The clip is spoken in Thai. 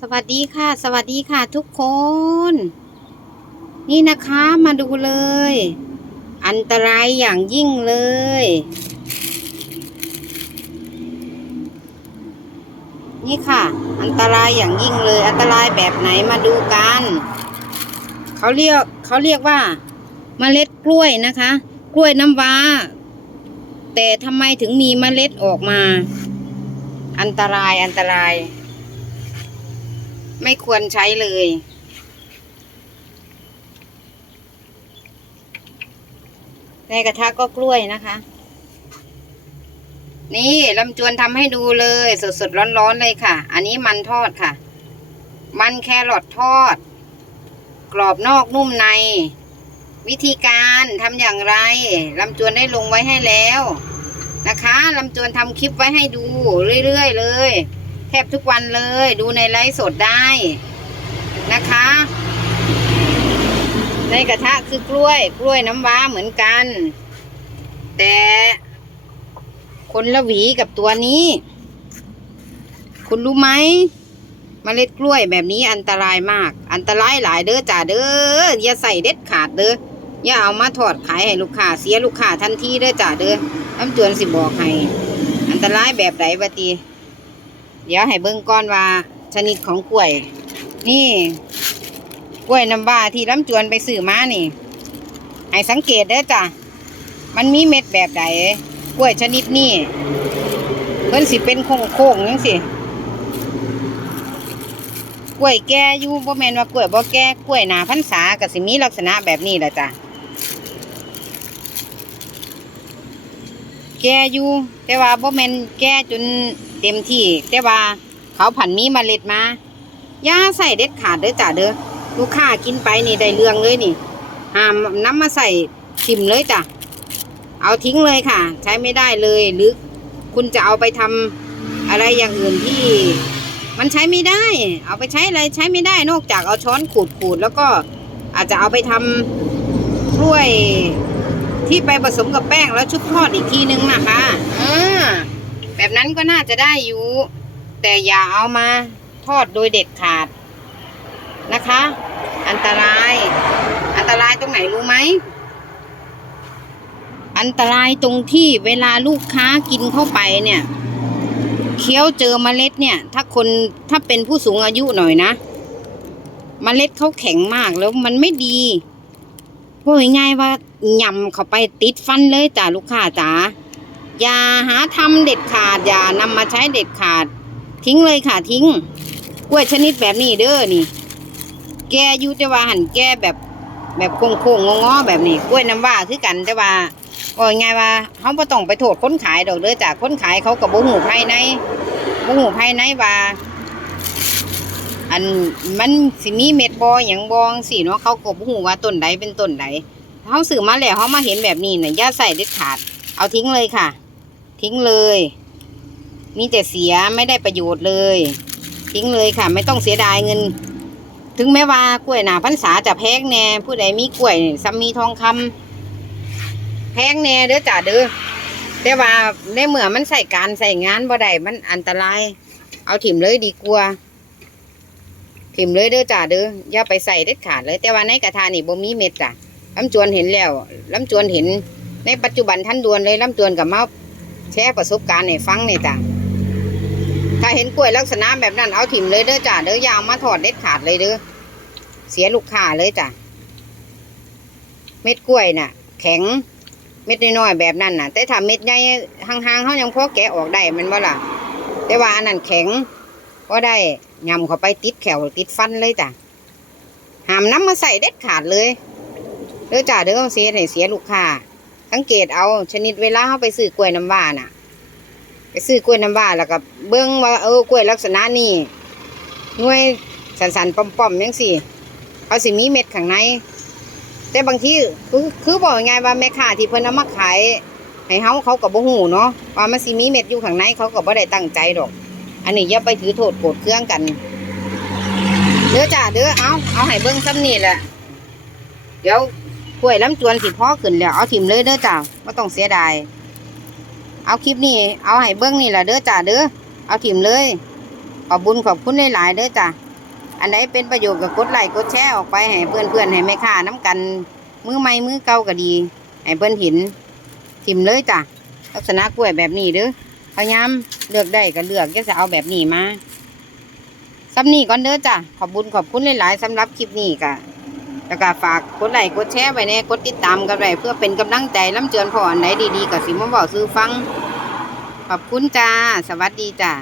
สวัสดีค่ะ สวัสดีค่ะทุกคน นี่นะคะมาดูเลย อันตรายอย่างยิ่งเลย นี่ค่ะ อันตรายอย่างยิ่งเลย อันตรายแบบไหนมาดูกันเขาเรียกเขาเรียกว่าเมล็ดกล้วยนะคะ กล้วยน้ำว้า แต่ทำไมถึงมีเมล็ดออกมา อันตรายอันตราย ไม่ควรใช้เลย ในกระทะก็กล้วยนะคะ นี่ลำจวนทำให้ดูเลย สดๆ ร้อนๆ เลยค่ะ อันนี้มันทอดค่ะ มันแครอททอด กรอบนอกนุ่มใน วิธีการทำอย่างไรลำจวนได้ลงไว้ให้แล้วนะคะลำจวนทำคลิปไว้ให้ดูเรื่อยๆ เลย ทบทุกวันเลยดูในไลฟ์สดได้นะคะ ในกระทะคือกล้วย กล้วยน้ำว้าเหมือนกัน แต่คนละหวีกับตัวนี้ คุณรู้ไหมเมล็ดกล้วยแบบนี้อันตรายมาก อันตรายหลายเด้อจ่าเด้ออย่าใส่เด็ดขาดเด้ออย่าเอามาถอดขายให้ลูกค้าเสียลูกค้าทันทีเด้อจ่าเด้อน้ำจวนสิบอกให้อันตรายแบบไหนบะตี เดี๋ยวให้เบิ่งก้อนว่าชนิดของกล้วย นี่กล้วยน้ำว้าที่ลำจวนไปซื้อมานี่ ให้สังเกตเด้อจ้ะ มันมีเม็ดแบบใดกล้วยชนิดนี้เพิ่นสิเป็นโค้งๆจังสิกล้วยแก่อยู่บ่แมนว่ากล้วยบ่แก่กล้วยหนาพรรษาก็สิมีลักษณะแบบนี้แหละจ้ะแก่อยู่แต่ว่าบ่แมนแก่จน เต็มที่ แต่ว่าเขาผันมีเมล็ดมาอย่าใส่เด็ดขาดเด้อจ้ะเด้อลูกค้ากินไปนี่ได้เรื่องเลยนี่ห้ามน้ำมาใส่ทิมเลยจ้ะเอาทิ้งเลยค่ะ ใช้ไม่ได้เลยหรือคุณจะเอาไปทำอะไรอย่างอื่นที่ มันใช้ไม่ได้ เอาไปใช้อะไรใช้ไม่ได้นอกจากเอาช้อนขูดขูดแล้วก็อาจจะเอาไปทำกล้วยที่ไปผสมกับแป้งแล้วชุบทอดอีกทีนึงนะคะอ่า แบบนั้นก็น่าจะได้อยู่ แต่อย่าเอามาทอดโดยเด็ดขาดนะคะ อันตราย อันตรายตรงไหนรู้ไหม อันตรายตรงที่เวลาลูกค้ากินเข้าไปเนี่ยเคี้ยวเจอเมล็ดเนี่ย ถ้าคนถ้าเป็นผู้สูงอายุหน่อยนะเมล็ดเขาแข็งมากแล้วมันไม่ดีพูดง่ายๆว่าย่ำเข้าไปติดฟันเลยจ้ะลูกค้าจ๋า อย่าหาทำเด็ดขาด อย่านำมาใช้เด็ดขาด ทิ้งเลยค่ะทิ้ง กล้วยชนิดแบบนี้เด้อนี่ แกอยู่แต่ว่าหันแกแบบแบบโค้งๆงงๆแบบนี้กล้วยน้ำว้าคือกันแต่ว่าก็ง่ายๆว่าเขาบ่ต้องไปโทษคนขายดอกเด้อจ้ะคนขายเขากับบ่หูภายในบ่หูภายในว่า อันมันสิมีเม็ดบออย่างบองสิเนาะเขาก็บ่ฮู้ว่าต้นใดเป็นต้นใดเขาซื้อมาแล้วเขามาเห็นแบบนี้เน่ะย่าใส่เด็ดขาด เอาทิ้งเลยค่ะ ทิ้งเลย มีแต่เสียไม่ได้ประโยชน์เลย ทิ้งเลยค่ะ ไม่ต้องเสียดายเงิน ถึงแม้ว่ากล้วยหนาพรรษาจะแพงแน่ ผู้ใดมีกล้วยซ้ำมีทองคำแพงแน่เด้อจ้าเด้อแต่ว่าในเมื่อมันใส่การใส่งานบ่ได้มันอันตราย เอาถิ่มเลยดีกว่าถิ่มเลยเด้อจ้าเด้ออย่าไปใส่เด็ดขาดเลย แต่ว่าในกระทะนี่บ่มีเม็ดจ้ะลำจวนเห็นแล้วลำจวนเห็น ในปัจจุบันท่านดวนเลยลำจวนกับเมา แชร์ประสบการณ์ให้ฟังเนี่จ้ะถ้าเห็นกล้วยลักษณะแบบนั้นเอาถิ่มเลยเด้อจ้าเด้อยาเอามาถอดเด็ดขาดเลยเด้อเสียลูกค้าเลยจ้ะเม็ดกล้วยน่ะ แข็งเม็ดน้อยๆแบบนั้นน่ะ แต่ถ้าเม็ดใหญ่ห่างๆเขายังพอแกะออกได้มันบ่ล่ะ แต่ว่าอันนั้นแข็งก็ได้ยำเข้าไปติดแขวติดฟันเลยจ้ะหามน้ำมาใส่เด็ดขาดเลยเด้อจ้าเด้อเสียให้เสียลูกค้า สังเกตเอาชนิดเวลาเขาไปซื้อกล้วยน้ำว้าน่ะ ไปซื้อกล้วยน้ำว้าแล้วก็เบิ้งว่าเออกล้วยลักษณะนี้หน่วยสันๆป้อมๆยังสิเขาสิมีเม็ดข้างใน แต่บางทีคือคือบอกง่ายว่าแม่ค้าที่เพิ่นเอามาขายให้เฮาเขาก็บ่ฮู้เนาะว่ามันสิมีเม็ดอยู่ข้างในเขาก็บ่ได้ตั้งใจดอก อันนี้อย่าไปถือโทษโกรธเครื่องกันเด้อจ้าเด้อเอาเอาให้เบิ่งซ้ำนี่แหละเดี๋ยว กล้วยลำจวนสิพ่อขึ้นแล้วเอาถิ่มเลยเด้อจ้าไม่ต้องเสียดายเอาคลิปนี้เอาให้เบิ่งนี่แหละเด้อจ้าเด้อเอาถิ่มเลยเพอบบุญขอบคุณหลายๆเด้อจ้ะอันไหนเป็นประโยชน์ก็กดไลค์กดแชร์ออกไปให้เพื่อนๆให้แม่ค้าน้ำกัน มือใหม่มือเก่าก็ดีให้เพื่อนเห็นทิมเลยจ้ะลักษณะกล้วยแบบนี้เด้อพยายามเลือกได้ก็เลือกจะเอาแบบนี้มาสำนี่ก่อนเด้อจ้ะขอบบุญขอบคุณหลายๆสำหรับคลิปนี้กะ แล้วก็ฝากกดไลค์กดแชร์ไปแน่กดติดตามกันไปเพื่อเป็นกำลังใจล้ำเจือนพออันไหนดีๆก็สิมบอกซื้อฟัง ขอบคุณจ้า สวัสดีจ้า